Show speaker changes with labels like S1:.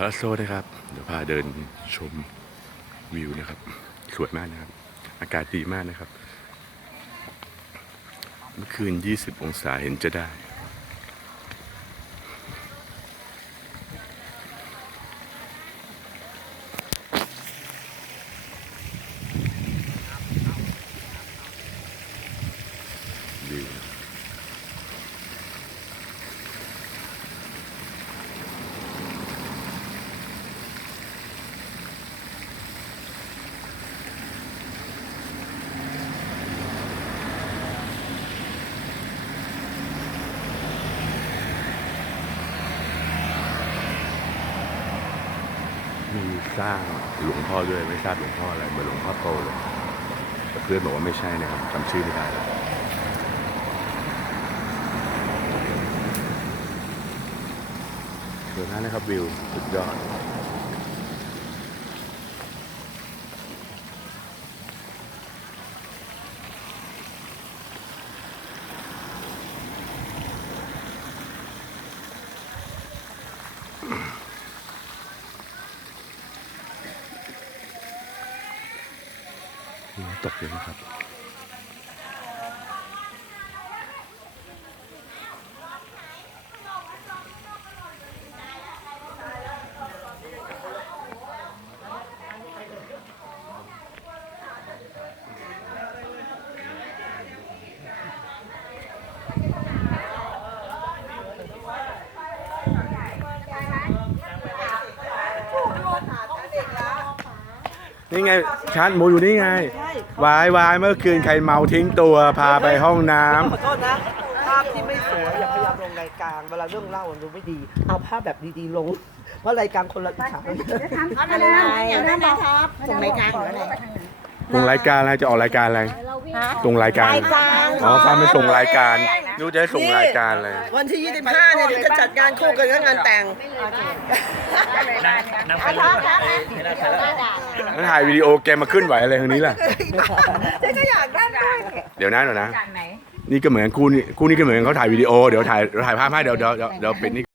S1: พราโซนะครับ เดี๋ยวพาเดินชมวิวนะครับ สวยมากนะครับ อากาศดีมากนะครับ เมื่อคืน 20 องศาเห็นจะได้ วิว มีสร้างหลวงพ่อด้วยไม่ทราบหลวงพ่ออะไรเหมือนหลวงพ่อโตเลยแต่เพื่อนบอกว่าไม่ใช่นะครับจำชื่อไม่ได้แล้วสวยมากนะครับวิวสุดยอด ตกอยู่นะครับ นี่ไงชาร์จหมูอยู่นี่ไงวายวายเมื่อคืนใครเมาทิ้งตัวพาไปห้องน้ำ
S2: ขอโทษนะ ภาพที่ไม่สวยอย่าพยายามลงรายการเวลาเรื่องเล่ามันดูไม่ดี เอาภาพแบบดีๆลง เพราะรายการคนละฉากกัน
S3: อะไรอย่างนั้นนะครับส่งรายการหรืออะไร
S1: ตรงรายการอะไรจะออกรายการอะไรตรงรายการ
S3: รายการ
S1: อ๋อฟ้าไม่ส่งรายการ นูจะให้ส่งรายการเลย
S2: วันที่ 25เนี่ยเดี๋ยวจะจัดงานคู่กันกับงานแต่ง
S1: แล้วถ่ายวิดีโอแกมาขึ้นไหวอะไรทางนี้ล่ะ
S2: ฉันก็อยากได้ด้วย
S1: เดี๋ยวนะเดี๋ยวนะ นี่ก็เหมือนคู่นี้คู่นี้ก็เหมือนเขาถ่ายวิดีโอ เดี๋ยวถ่ายเดี๋ยวถ่ายภาพให้เดี๋ยวเดี๋ยวเดี๋ยวเดี๋ยวปิดนี่